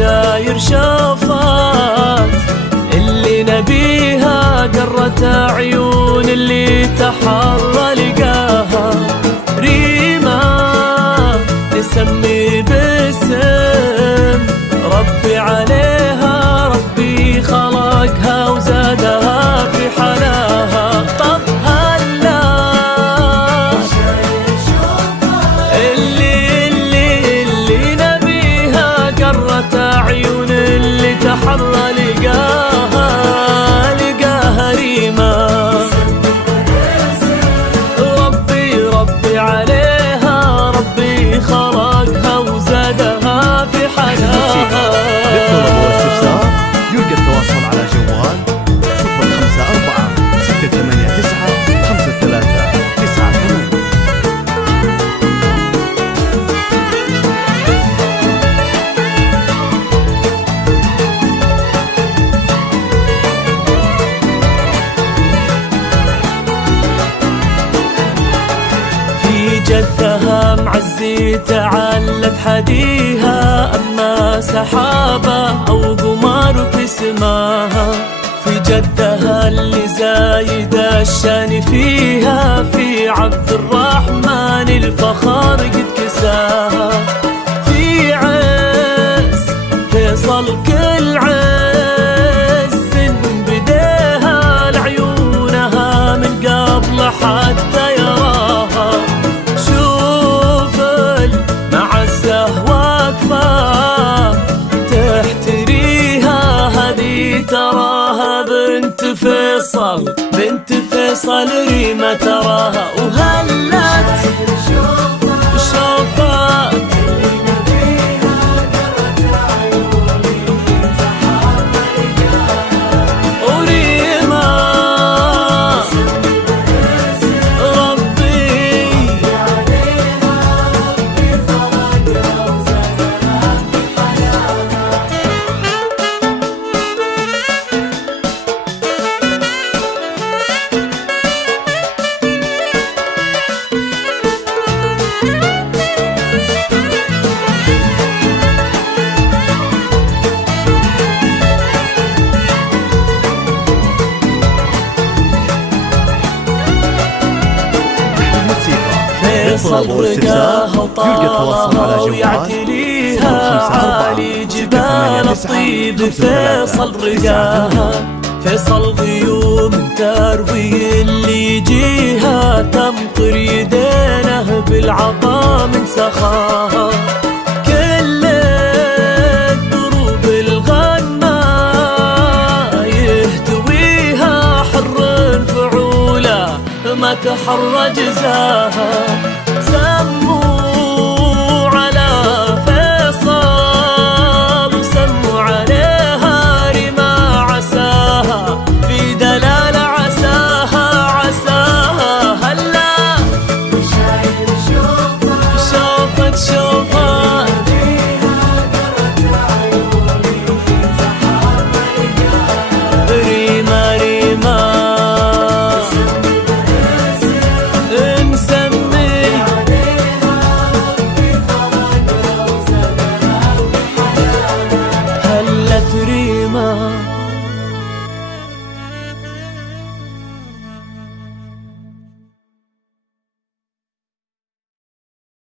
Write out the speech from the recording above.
بشاير شافات اللي نبيها قرة عيون اللي تحرى لقاها ريما نسمي باسم ربي عليها، ربي خلقها وزادها في حلاها. طب هلا اللي نبيها قرة عيون اللي تحرى لقاها ريما ربي عليها، ربي خلقها وزادها في حلاها. للطلب والاستفسار يرجى التواصل على جوال 054 689 5398. جدها معزي تعلت حديها، أما سحابة أو قمر في سماها. في جدها اللي زايد الشان فيها، في عبد الرحمن الفخار قد كساها. في عز فيصل كل عز بديها لعيونها من قبل حتى يراها. تراها بنت فيصل ريما تراها وهلت شوفت وريما فيصل رقاها وطاها ويعتليها عالي جبال الطيب. فيصل رقاها فيصل غيوم تروي اللي يجيها، تمطر يدينه بالعطا من سخاها. كل الدروب الغنى يهتويها حر فعوله ما تحرج زاها. سموا على فيصل وسموا عليها ريما عساها، في دلالة عساها هلا شوفت